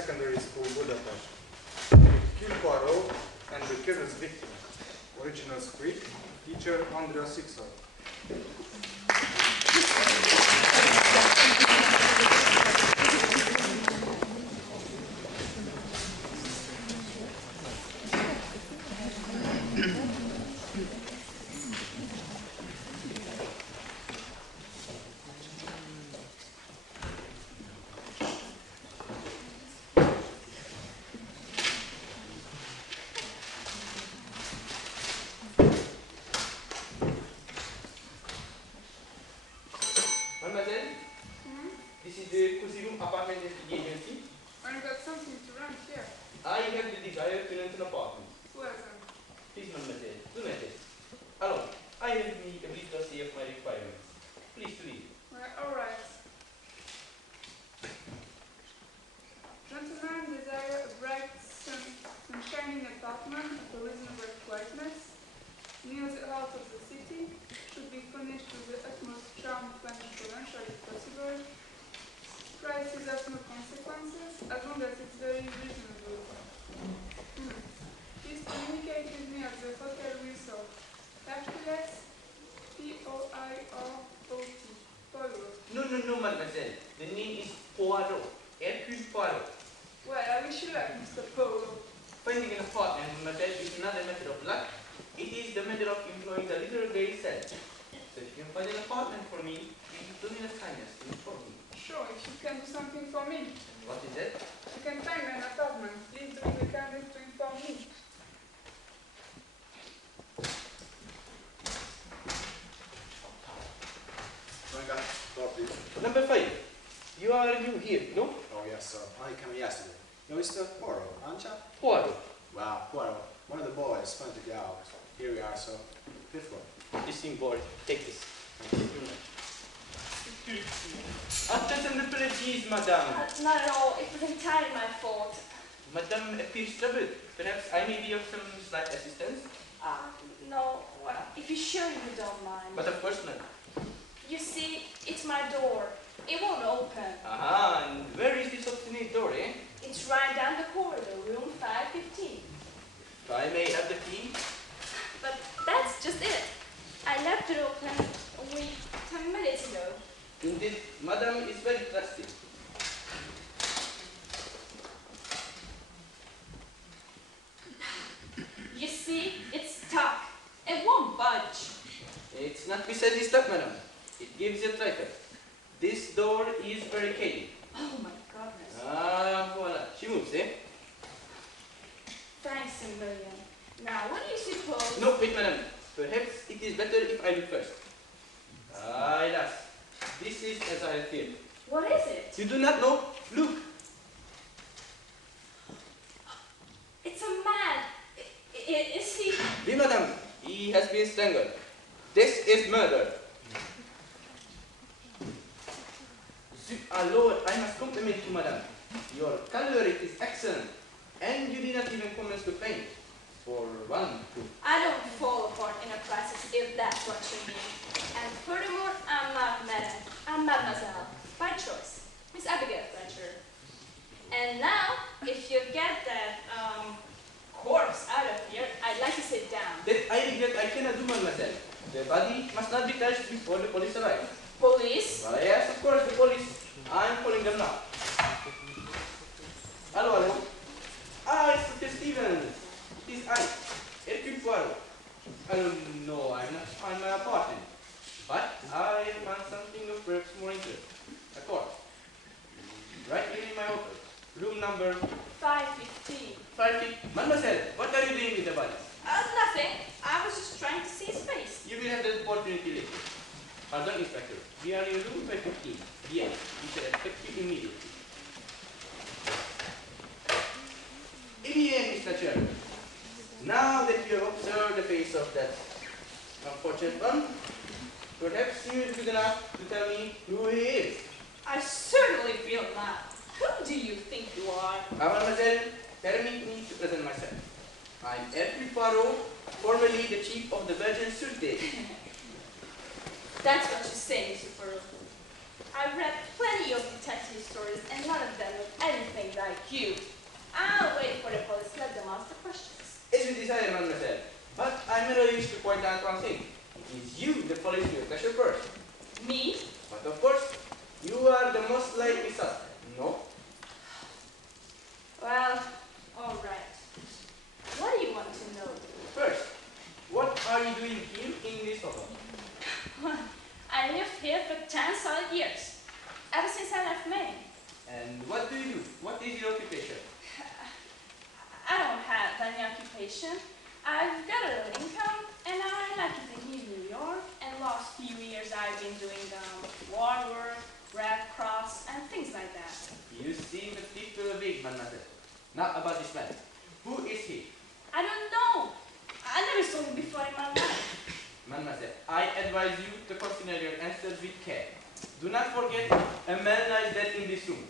Secondary School, Budapest. Kill Poirot and the killer's victim. Original script, teacher Andrea Sixer. Number 5. You are new here, no? Oh, yes, sir. I came yesterday. No, Mr. Poirot, aren't you? Poirot. Wow, Poirot. One of the boys went to go out. Here we are, sir. Fifth floor. Listen, boy. Take this. Attention, apologies, madame. Not at all. It was entirely my fault. Madame appears troubled. Perhaps I may be of some slight assistance? No. Well, if you're sure you don't mind. But of course not. You see, it's my door. It won't open. Aha, and where is this obstinate door, eh? It's right down the corridor, room 515. If I may have the key? But that's just it. I left it open only 10 minutes ago. Indeed, madame is very trusty. You see, it's stuck. It won't budge. It's not precisely stuck, madame. It gives you trifle. This door is barricaded. Oh my goodness. Ah, voila. She moves, eh? Thanks a million. Now, what do you suppose? No, wait, madame. Perhaps it is better if I look first. Ah, alas. This is as I feared. What is it? You do not know? Look. It's a man. Is he? Oui, madame. He has been strangled. This is murder. Lord, I must compliment you, madame. Your coloring is excellent. And you did not even commence to paint. For one, two. I don't fall apart in a crisis, if that's what you mean. And furthermore, I'm not madame. I'm mademoiselle. By choice. Miss Abigail Fletcher. And now, if you get that, corpse out of here, I'd like to sit down. That I regret I cannot do, mademoiselle. The body must not be touched before the police arrive. Police? Well, yes, of course, the police. I'm calling them now. Hello, hello. Ah, it's Mr. Stevens. It is I, Hercule Poirot. No, I'm not on my apartment. But I found something of perhaps more interest. A corpse. Right here in my hotel. Room number 515. 5. Mademoiselle, what are you doing with the body? Nothing. I was just trying to see his face. You will have the opportunity later. Pardon, Inspector. We are in room 515. Yes, we shall expect you immediately. Bien, Mr. Chairman. Now that you have observed the face of that unfortunate one, perhaps you will be good enough to tell me who he is. I certainly feel not. Who do you think you are? Mademoiselle, permit me to present myself. I'm Hercule Poirot, formerly the chief of the Belgian Sûreté. That's what you say, Mr. Poirot. I've read plenty of detective stories, and none of them have anything like you. I'll wait for the police. Let them ask the questions. As you desire, mademoiselle. But I merely wish to point out one thing. It is you the police will question first. Me? But of course, you are the most likely suspect. No? Well, all right. What do you want to know? First, what are you doing here in this hotel? I lived here for 10 solid years. Ever since I left Maine. And what do you do? What is your occupation? I don't have any occupation. I've got a little income, and I like to be in New York. And last few years I've been doing ward work, Red Cross, and things like that. You seem a little big, mademoiselle. Not about this man. Who is he? I don't know. I never saw him before in my life. Mademoiselle, I advise you to consider your answers with care. Do not forget a man like that in this room.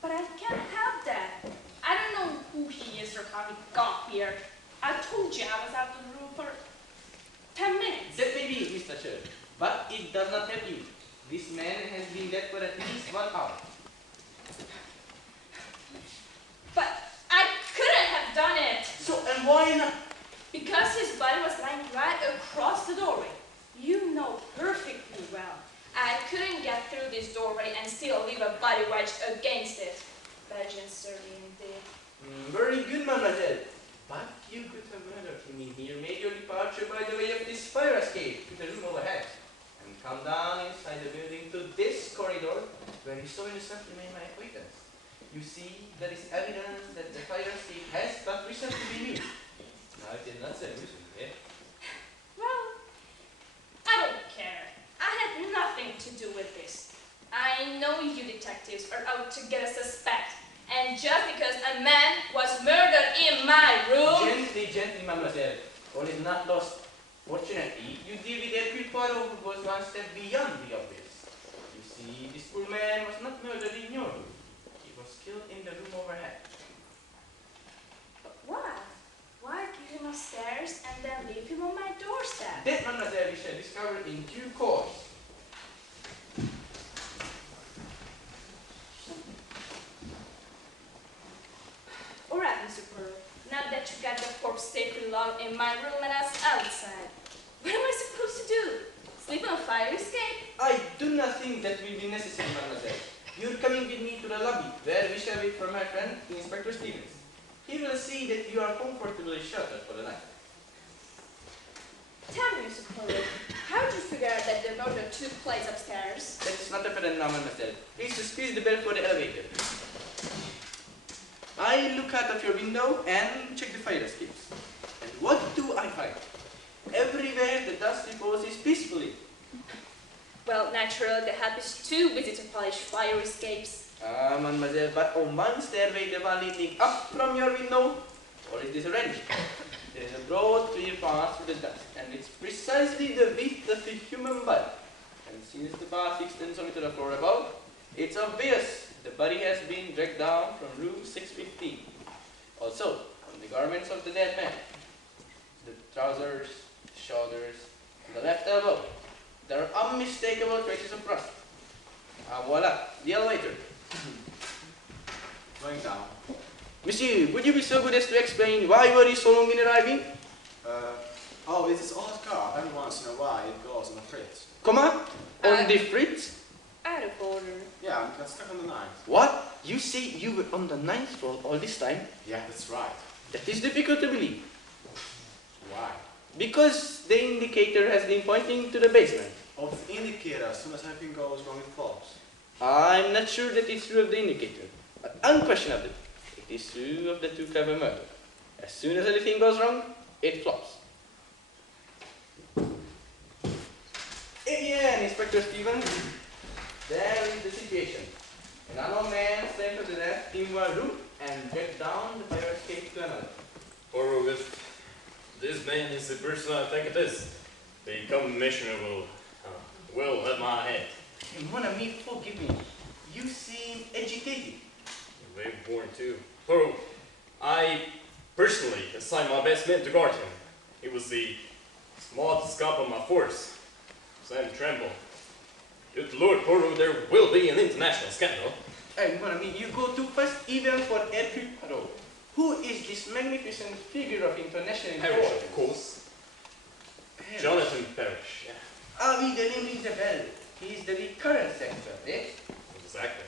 But I can't help that. I don't know who he is or how he got here. I told you I was out of the room for 10 minutes. That may be, Mr. Cher, but it does not help you. This man has been dead for at least 1 hour. But I couldn't have done it. So, and why not? Because his body was lying right across the doorway. You know perfectly well. I couldn't get through this doorway and still leave a body wedged against it. Belgian survey indeed. Very good, mademoiselle. But you could have murdered him in here, made your departure by the way of this fire escape to the room overhead, and come down inside the building to this corridor, where you so innocently made my acquaintance. You see, there is evidence that the fire escape has but recently been used. Now, it is not so amusing, eh? Well, I don't care. I had nothing to do with this. I know you detectives are out to get a suspect. And just because a man was murdered in my room... Gently, gently, mademoiselle. All is not lost. Fortunately, you deal with Hercule Poirot, who goes one step beyond the obvious. You see, this poor man was not murdered in your room. He was killed in the room overhead. But why? Why give him upstairs and then leave him on my doorstep? That, mademoiselle, we shall discover in due course. Alright, Mr. Pearl. Now that you got the corpse safely locked in my room and us outside, what am I supposed to do? Sleep on a fire escape? I do not think that will be necessary, mademoiselle. You're coming with me to the lobby, where we shall wait for my friend, Inspector Stevens. He will see that you are comfortably sheltered for the night. Tell me, Mr. Pearl, how did you figure out that the murder took place upstairs? That is not apparent now, mademoiselle. Please squeeze the bell for the elevator. I look out of your window and check the fire escapes. And what do I find? Everywhere the dust reposes peacefully. Well, naturally, the help is too busy to polish fire escapes. Ah, mademoiselle, but on one stairway, the one leading up from your window, all is disarranged. There is a broad, clear path through the dust, and it's precisely the width of a human body. And since the path extends only to the floor above, it's obvious the body has been dragged down from room 615. Also, on the garments of the dead man, the trousers, the shoulders, and the left elbow, there are unmistakable traces of rust. Ah, voila, the elevator. Going down. Monsieur, would you be so good as to explain why were you so long in arriving? Oh, it's this old car. Every once in a while it goes on the fritz. Comment? On the fritz? Out of order. Yeah, I got stuck on the ninth. What? You say you were on the 9th floor all this time? Yeah, that's right. That is difficult to believe. Why? Because the indicator has been pointing to the basement. Oh, the indicator, as soon as everything goes wrong, it flops. I'm not sure that it's true of the indicator, but unquestionably, it is true of the two clever murder. As soon as anything goes wrong, it flops. Again, Inspector Stevens, there is the situation. An unknown man sent to the death in one room and dragged down the fire escape to another. Or if this man is the person I think it is, the commissioner will have my head. Mon ami, forgive me. You seem agitated. They were born too. Poirot, I personally assigned my best men to guard him. It was the smallest scalp of my force, Sam Tremble. Good Lord, Poirot, there will be an international scandal. Hey, mon ami, you go to first even for Hercule Poirot. Who is this magnificent figure of international Parrish, importance? of course. Parrish. Jonathan Parrish, yeah. Ah, oui, the name rings a bell. He is the recurrence expert, eh? Exactly.